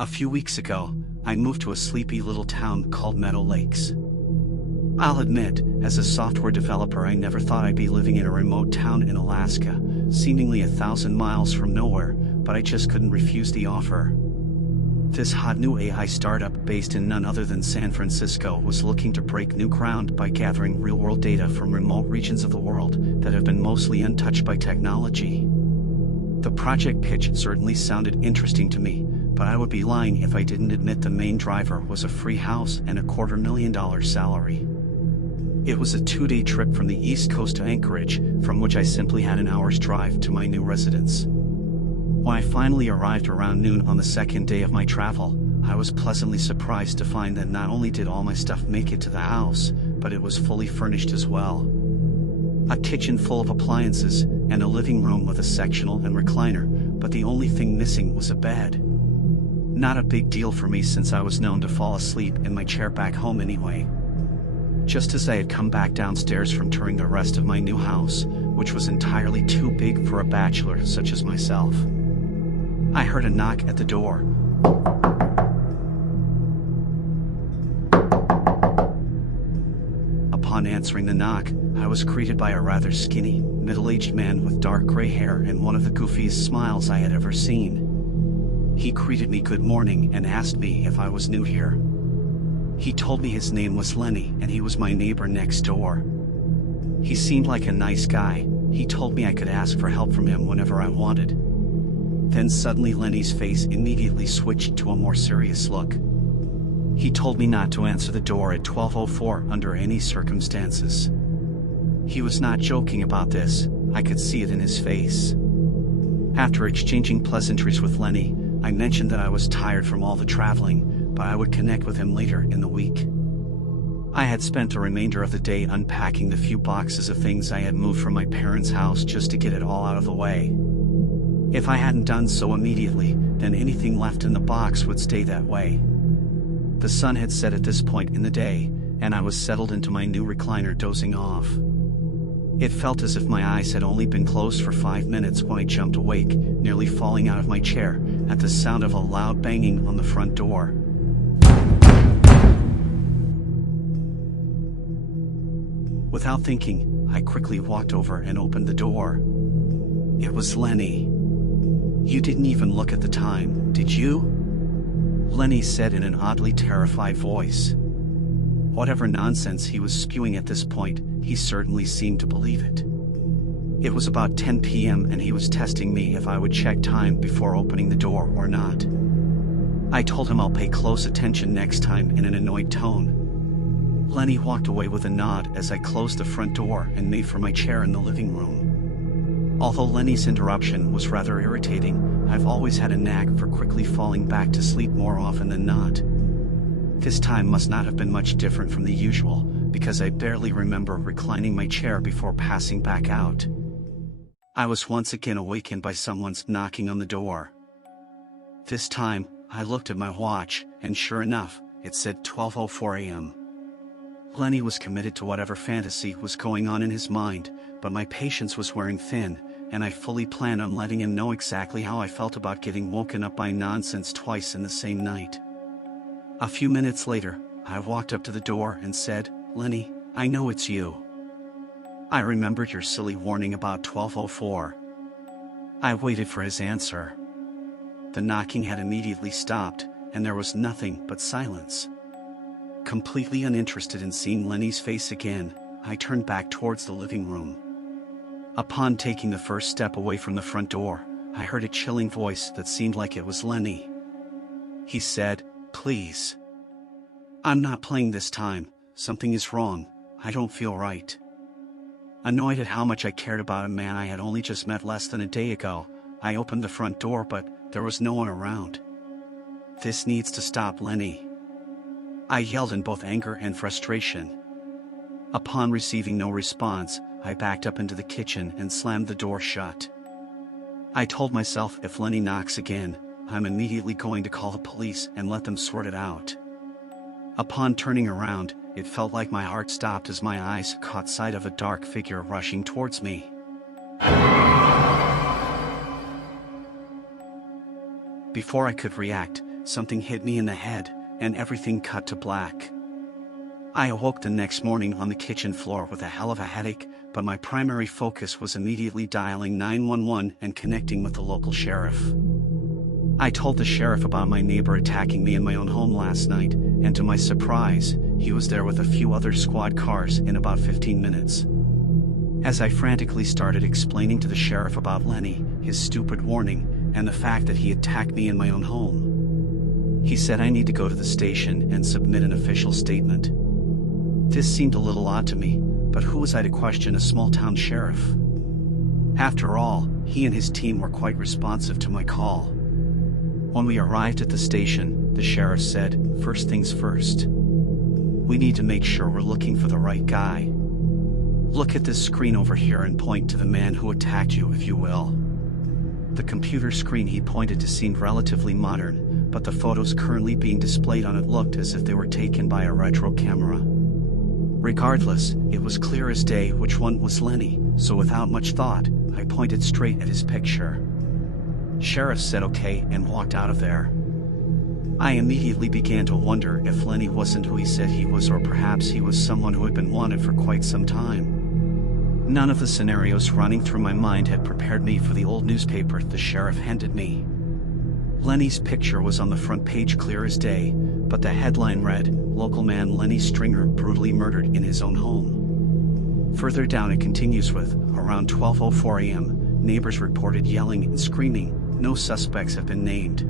A few weeks ago, I moved to a sleepy little town called Meadow Lakes. I'll admit, as a software developer, I never thought I'd be living in a remote town in Alaska, seemingly 1,000 miles from nowhere, but I just couldn't refuse the offer. This hot new AI startup based in none other than San Francisco was looking to break new ground by gathering real-world data from remote regions of the world that have been mostly untouched by technology. The project pitch certainly sounded interesting to me, but I would be lying if I didn't admit the main driver was a free house and a $250,000 salary. It was a 2-day trip from the East Coast to Anchorage, from which I simply had an hour's drive to my new residence. When I finally arrived around noon on the second day of my travel, I was pleasantly surprised to find that not only did all my stuff make it to the house, but it was fully furnished as well. A kitchen full of appliances, and a living room with a sectional and recliner, but the only thing missing was a bed. Not a big deal for me since I was known to fall asleep in my chair back home anyway. Just as I had come back downstairs from touring the rest of my new house, which was entirely too big for a bachelor such as myself, I heard a knock at the door. Upon answering the knock, I was greeted by a rather skinny, middle-aged man with dark gray hair and one of the goofiest smiles I had ever seen. He greeted me good morning and asked me if I was new here. He told me his name was Lenny and he was my neighbor next door. He seemed like a nice guy. He told me I could ask for help from him whenever I wanted. Then suddenly Lenny's face immediately switched to a more serious look. He told me not to answer the door at 12:04 under any circumstances. He was not joking about this, I could see it in his face. After exchanging pleasantries with Lenny, I mentioned that I was tired from all the traveling, but I would connect with him later in the week. I had spent the remainder of the day unpacking the few boxes of things I had moved from my parents' house just to get it all out of the way. If I hadn't done so immediately, then anything left in the box would stay that way. The sun had set at this point in the day, and I was settled into my new recliner dozing off. It felt as if my eyes had only been closed for 5 minutes when I jumped awake, nearly falling out of my chair, at the sound of a loud banging on the front door. Without thinking, I quickly walked over and opened the door. It was Lenny. "You didn't even look at the time, did you?" Lenny said in an oddly terrified voice. Whatever nonsense he was spewing at this point, he certainly seemed to believe it. It was about 10 p.m. and he was testing me if I would check time before opening the door or not. I told him I'll pay close attention next time in an annoyed tone. Lenny walked away with a nod as I closed the front door and made for my chair in the living room. Although Lenny's interruption was rather irritating, I've always had a knack for quickly falling back to sleep more often than not. This time must not have been much different from the usual, because I barely remember reclining my chair before passing back out. I was once again awakened by someone's knocking on the door. This time, I looked at my watch, and sure enough, it said 12:04 a.m. Lenny was committed to whatever fantasy was going on in his mind, but my patience was wearing thin, and I fully planned on letting him know exactly how I felt about getting woken up by nonsense twice in the same night. A few minutes later, I walked up to the door and said, "Lenny, I know it's you. I remembered your silly warning about 12:04. I waited for his answer. The knocking had immediately stopped, and there was nothing but silence. Completely uninterested in seeing Lenny's face again, I turned back towards the living room. Upon taking the first step away from the front door, I heard a chilling voice that seemed like it was Lenny. He said, "Please. I'm not playing this time. Something is wrong. I don't feel right." Annoyed at how much I cared about a man I had only just met less than a day ago, I opened the front door, but there was no one around. "This needs to stop, Lenny," I yelled in both anger and frustration. Upon receiving no response, I backed up into the kitchen and slammed the door shut. I told myself if Lenny knocks again, I'm immediately going to call the police and let them sort it out. Upon turning around, it felt like my heart stopped as my eyes caught sight of a dark figure rushing towards me. Before I could react, something hit me in the head, and everything cut to black. I awoke the next morning on the kitchen floor with a hell of a headache, but my primary focus was immediately dialing 911 and connecting with the local sheriff. I told the sheriff about my neighbor attacking me in my own home last night, and to my surprise, he was there with a few other squad cars in about 15 minutes. As I frantically started explaining to the sheriff about Lenny, his stupid warning, and the fact that he attacked me in my own home, he said I need to go to the station and submit an official statement. This seemed a little odd to me, but who was I to question a small-town sheriff? After all, he and his team were quite responsive to my call. When we arrived at the station, the sheriff said, "First things first. We need to make sure we're looking for the right guy. Look at this screen over here and point to the man who attacked you, if you will." The computer screen he pointed to seemed relatively modern, but the photos currently being displayed on it looked as if they were taken by a retro camera. Regardless, it was clear as day which one was Lenny, so without much thought, I pointed straight at his picture. Sheriff said okay and walked out of there. I immediately began to wonder if Lenny wasn't who he said he was, or perhaps he was someone who had been wanted for quite some time. None of the scenarios running through my mind had prepared me for the old newspaper the sheriff handed me. Lenny's picture was on the front page clear as day, but the headline read, "Local man Lenny Stringer brutally murdered in his own home." Further down it continues with, around 12:04 a.m., neighbors reported yelling and screaming, no suspects have been named.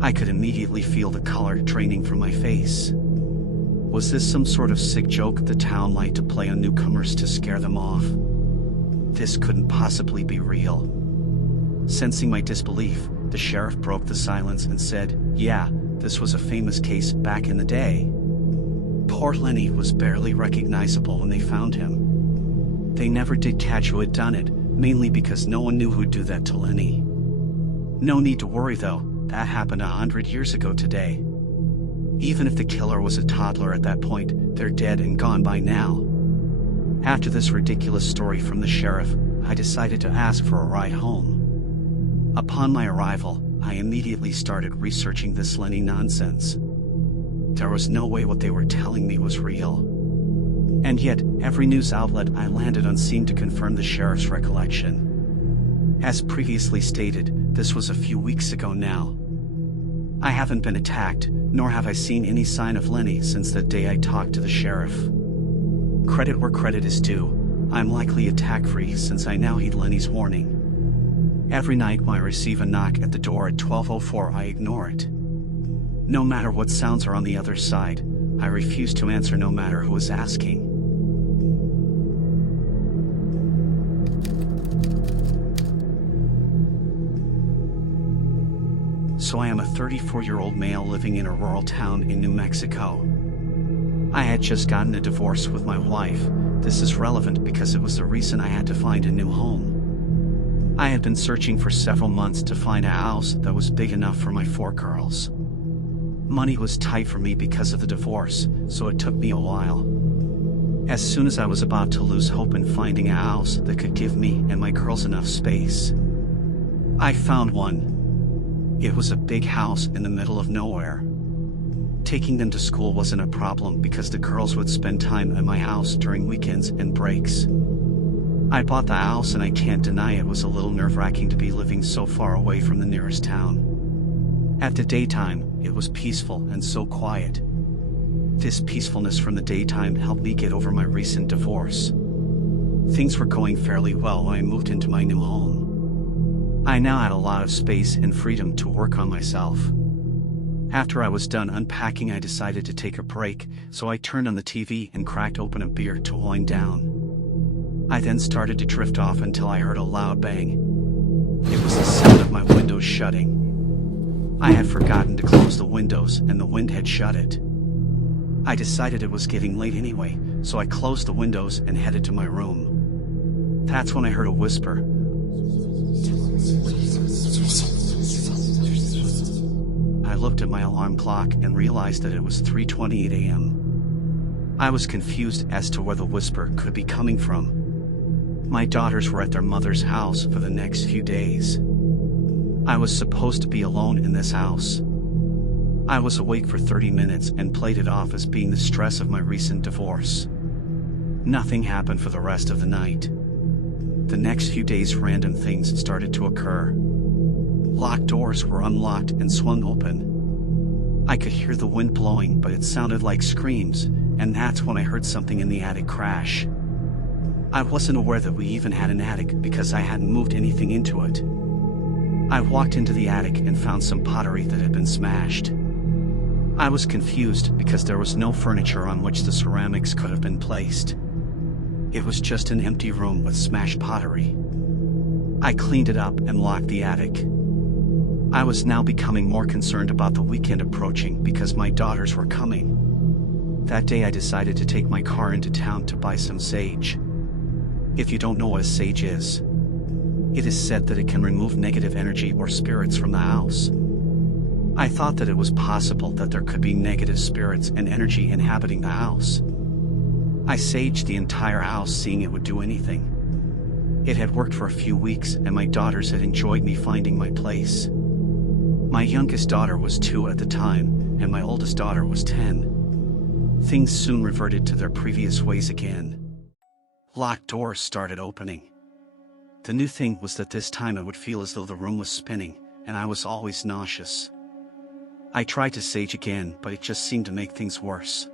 I could immediately feel the color draining from my face. Was this some sort of sick joke the town liked to play on newcomers to scare them off? This couldn't possibly be real. Sensing my disbelief, the sheriff broke the silence and said, "Yeah, this was a famous case back in the day. Poor Lenny was barely recognizable when they found him. They never did catch who had done it, mainly because no one knew who'd do that to Lenny. No need to worry though, that happened 100 years ago today. Even if the killer was a toddler at that point, they're dead and gone by now." After this ridiculous story from the sheriff, I decided to ask for a ride home. Upon my arrival, I immediately started researching this Lenny nonsense. There was no way what they were telling me was real. And yet, every news outlet I landed on seemed to confirm the sheriff's recollection. As previously stated, this was a few weeks ago now. I haven't been attacked, nor have I seen any sign of Lenny since the day I talked to the sheriff. Credit where credit is due, I'm likely attack-free since I now heed Lenny's warning. Every night when I receive a knock at the door at 12:04, I ignore it. No matter what sounds are on the other side, I refuse to answer no matter who is asking. So I am a 34-year-old male living in a rural town in New Mexico. I had just gotten a divorce with my wife. This is relevant because it was the reason I had to find a new home. I had been searching for several months to find a house that was big enough for my 4 girls. Money was tight for me because of the divorce, so it took me a while. As soon as I was about to lose hope in finding a house that could give me and my girls enough space, I found one. It was a big house in the middle of nowhere. Taking them to school wasn't a problem because the girls would spend time at my house during weekends and breaks. I bought the house and I can't deny it was a little nerve-wracking to be living so far away from the nearest town. At the daytime, it was peaceful and so quiet. This peacefulness from the daytime helped me get over my recent divorce. Things were going fairly well when I moved into my new home. I now had a lot of space and freedom to work on myself. After I was done unpacking, I decided to take a break, so I turned on the TV and cracked open a beer to wind down. I then started to drift off until I heard a loud bang. It was the sound of my windows shutting. I had forgotten to close the windows and the wind had shut it. I decided it was getting late anyway, so I closed the windows and headed to my room. That's when I heard a whisper. I looked at my alarm clock and realized that it was 3:28 a.m. I was confused as to where the whisper could be coming from. My daughters were at their mother's house for the next few days. I was supposed to be alone in this house. I was awake for 30 minutes and played it off as being the stress of my recent divorce. Nothing happened for the rest of the night. The next few days, random things started to occur. Locked doors were unlocked and swung open. I could hear the wind blowing, but it sounded like screams, and that's when I heard something in the attic crash. I wasn't aware that we even had an attic because I hadn't moved anything into it. I walked into the attic and found some pottery that had been smashed. I was confused because there was no furniture on which the ceramics could have been placed. It was just an empty room with smashed pottery. I cleaned it up and locked the attic. I was now becoming more concerned about the weekend approaching because my daughters were coming. That day I decided to take my car into town to buy some sage. If you don't know what a sage is, it is said that it can remove negative energy or spirits from the house. I thought that it was possible that there could be negative spirits and energy inhabiting the house. I saged the entire house, seeing it would do anything. It had worked for a few weeks, and my daughters had enjoyed me finding my place. My youngest daughter was 2 at the time, and my oldest daughter was 10. Things soon reverted to their previous ways again. Locked doors started opening. The new thing was that this time I would feel as though the room was spinning, and I was always nauseous. I tried to sage again, but it just seemed to make things worse.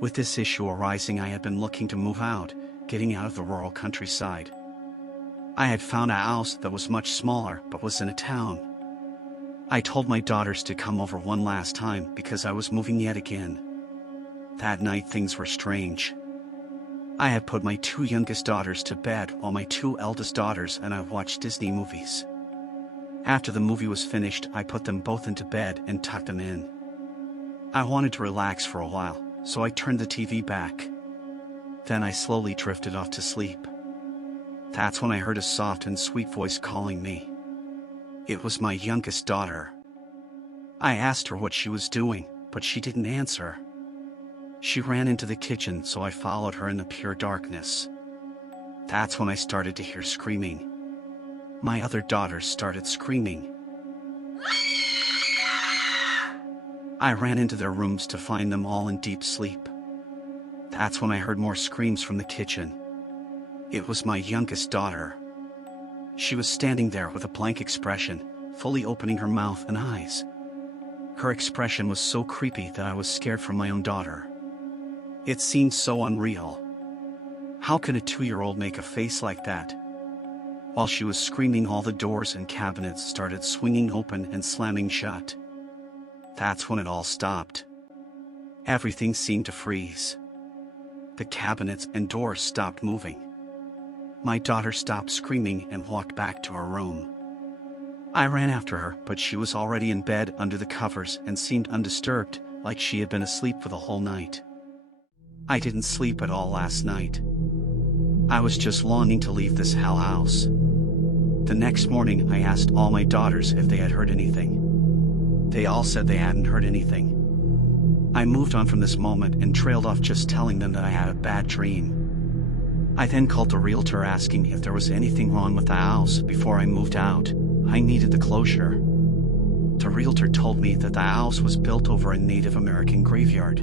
With this issue arising, I had been looking to move out, getting out of the rural countryside. I had found a house that was much smaller but was in a town. I told my daughters to come over one last time because I was moving yet again. That night things were strange. I had put my 2 youngest daughters to bed while my 2 eldest daughters and I watched Disney movies. After the movie was finished, I put them both into bed and tucked them in. I wanted to relax for a while, so I turned the TV back. Then I slowly drifted off to sleep. That's when I heard a soft and sweet voice calling me. It was my youngest daughter. I asked her what she was doing, but she didn't answer. She ran into the kitchen, so I followed her in the pure darkness. That's when I started to hear screaming. My other daughters started screaming. I ran into their rooms to find them all in deep sleep. That's when I heard more screams from the kitchen. It was my youngest daughter. She was standing there with a blank expression, fully opening her mouth and eyes. Her expression was so creepy that I was scared for my own daughter. It seemed so unreal. How could a 2-year-old make a face like that? While she was screaming, all the doors and cabinets started swinging open and slamming shut. That's when it all stopped. Everything seemed to freeze. The cabinets and doors stopped moving. My daughter stopped screaming and walked back to her room. I ran after her, but she was already in bed under the covers and seemed undisturbed, like she had been asleep for the whole night. I didn't sleep at all last night. I was just longing to leave this hell house. The next morning, I asked all my daughters if they had heard anything. They all said they hadn't heard anything. I moved on from this moment and trailed off, just telling them that I had a bad dream. I then called the realtor asking if there was anything wrong with the house before I moved out. I needed the closure. The realtor told me that the house was built over a Native American graveyard.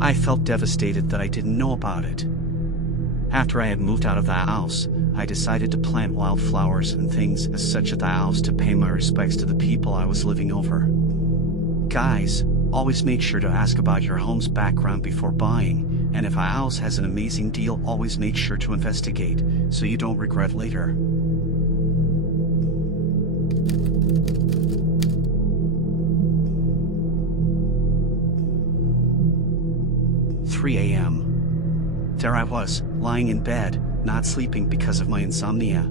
I felt devastated that I didn't know about it. After I had moved out of the house, I decided to plant wildflowers and things as such at the house to pay my respects to the people I was living over. Guys, always make sure to ask about your home's background before buying, and if a house has an amazing deal, always make sure to investigate, so you don't regret later. "3 a.m. There I was, lying in bed, not sleeping because of my insomnia.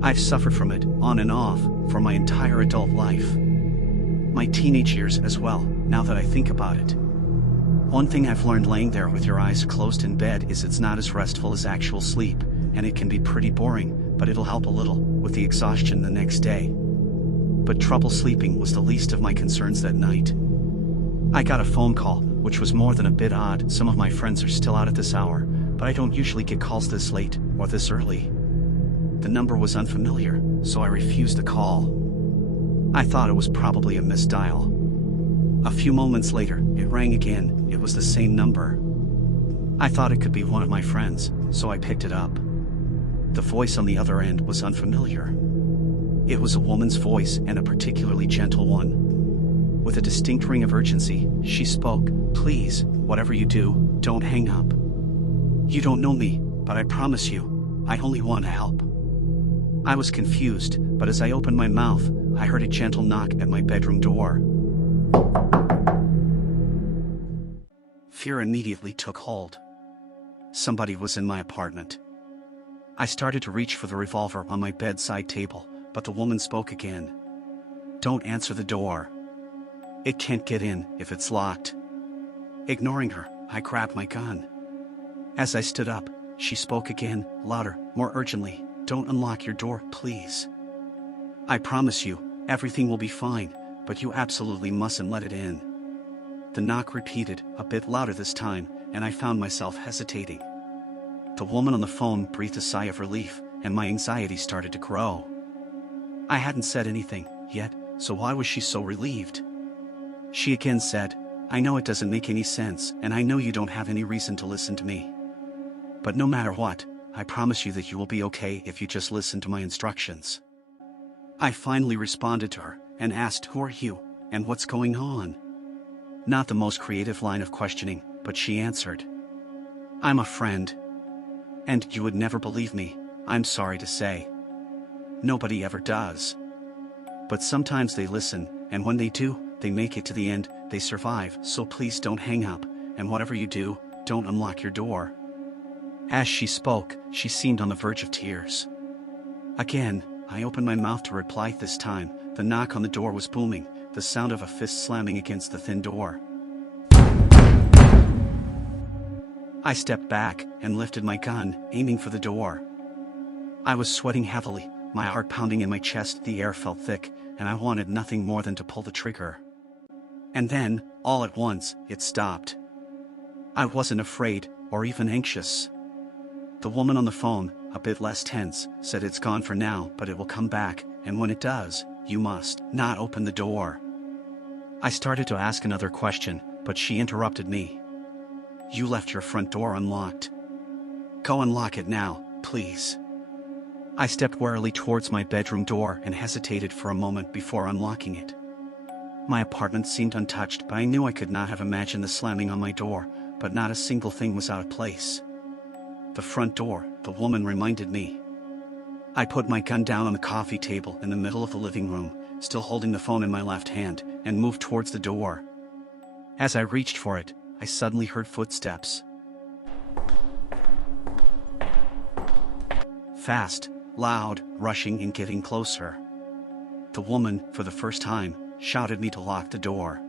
I've suffered from it, on and off, for my entire adult life. My teenage years as well, now that I think about it. One thing I've learned laying there with your eyes closed in bed is it's not as restful as actual sleep, and it can be pretty boring, but it'll help a little with the exhaustion the next day. But trouble sleeping was the least of my concerns that night. I got a phone call, which was more than a bit odd. Some of my friends are still out at this hour, but I don't usually get calls this late, or this early. The number was unfamiliar, so I refused the call. I thought it was probably a missed dial. A few moments later, it rang again. It was the same number. I thought it could be one of my friends, so I picked it up. The voice on the other end was unfamiliar. It was a woman's voice, and a particularly gentle one. With a distinct ring of urgency, she spoke, "Please, whatever you do, don't hang up. You don't know me, but I promise you, I only want to help." I was confused, but as I opened my mouth, I heard a gentle knock at my bedroom door. Fear immediately took hold. Somebody was in my apartment. I started to reach for the revolver on my bedside table, but the woman spoke again. "Don't answer the door. It can't get in if it's locked." Ignoring her, I grabbed my gun. As I stood up, she spoke again, louder, more urgently. "Don't unlock your door, please. I promise you, everything will be fine, but you absolutely mustn't let it in." The knock repeated, a bit louder this time, and I found myself hesitating. The woman on the phone breathed a sigh of relief, and my anxiety started to grow. I hadn't said anything yet, so why was she so relieved? She again said, "I know it doesn't make any sense, and I know you don't have any reason to listen to me. But no matter what, I promise you that you will be okay if you just listen to my instructions." I finally responded to her, and asked, "Who are you, and what's going on?" Not the most creative line of questioning, but she answered, "I'm a friend. And you would never believe me, I'm sorry to say. Nobody ever does. But sometimes they listen, and when they do, they make it to the end, they survive, so please don't hang up, and whatever you do, don't unlock your door." As she spoke, she seemed on the verge of tears. Again, I opened my mouth to reply. This time, the knock on the door was booming, the sound of a fist slamming against the thin door. I stepped back and lifted my gun, aiming for the door. I was sweating heavily, my heart pounding in my chest. The air felt thick, and I wanted nothing more than to pull the trigger. And then, all at once, it stopped. I wasn't afraid, or even anxious. The woman on the phone, a bit less tense, said, "It's gone for now, but it will come back, and when it does, you must not open the door." I started to ask another question, but she interrupted me. "You left your front door unlocked. Go unlock it now, please." I stepped warily towards my bedroom door and hesitated for a moment before unlocking it. My apartment seemed untouched, but I knew I could not have imagined the slamming on my door, but not a single thing was out of place. "The front door," the woman reminded me. I put my gun down on the coffee table in the middle of the living room, still holding the phone in my left hand, and moved towards the door. As I reached for it, I suddenly heard footsteps. Fast, loud, rushing and getting closer. The woman, for the first time, shouted me to lock the door.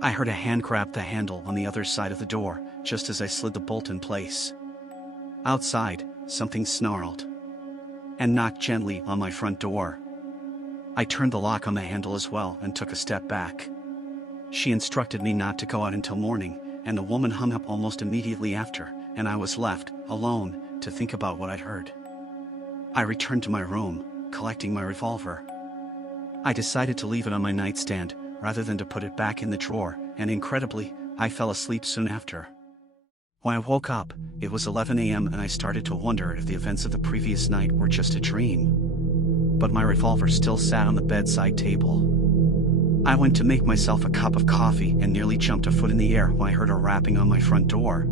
I heard a hand grab the handle on the other side of the door, just as I slid the bolt in place. Outside, something snarled and knocked gently on my front door. I turned the lock on the handle as well and took a step back. She instructed me not to go out until morning, and the woman hung up almost immediately after, and I was left, alone, to think about what I'd heard. I returned to my room, collecting my revolver. I decided to leave it on my nightstand, rather than to put it back in the drawer, and incredibly, I fell asleep soon after. When I woke up, it was 11 a.m. and I started to wonder if the events of the previous night were just a dream. But my revolver still sat on the bedside table. I went to make myself a cup of coffee and nearly jumped a foot in the air when I heard a rapping on my front door.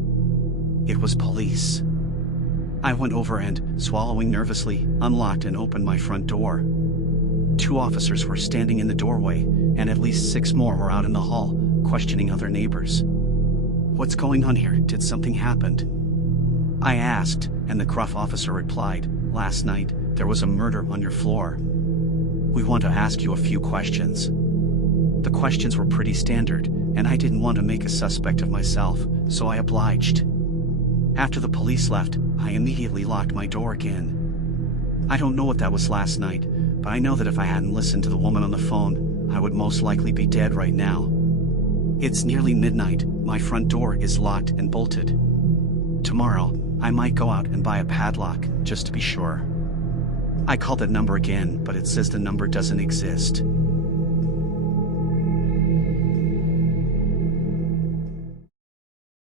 It was police. I went over and, swallowing nervously, unlocked and opened my front door. 2 officers were standing in the doorway, and at least 6 more were out in the hall, questioning other neighbors. "What's going on here? Did something happen?" I asked, and the gruff officer replied, "Last night, there was a murder on your floor. We want to ask you a few questions." The questions were pretty standard, and I didn't want to make a suspect of myself, so I obliged. After the police left, I immediately locked my door again. I don't know what that was last night, but I know that if I hadn't listened to the woman on the phone, I would most likely be dead right now. It's nearly midnight, my front door is locked and bolted. Tomorrow, I might go out and buy a padlock, just to be sure. I called that number again, but it says the number doesn't exist.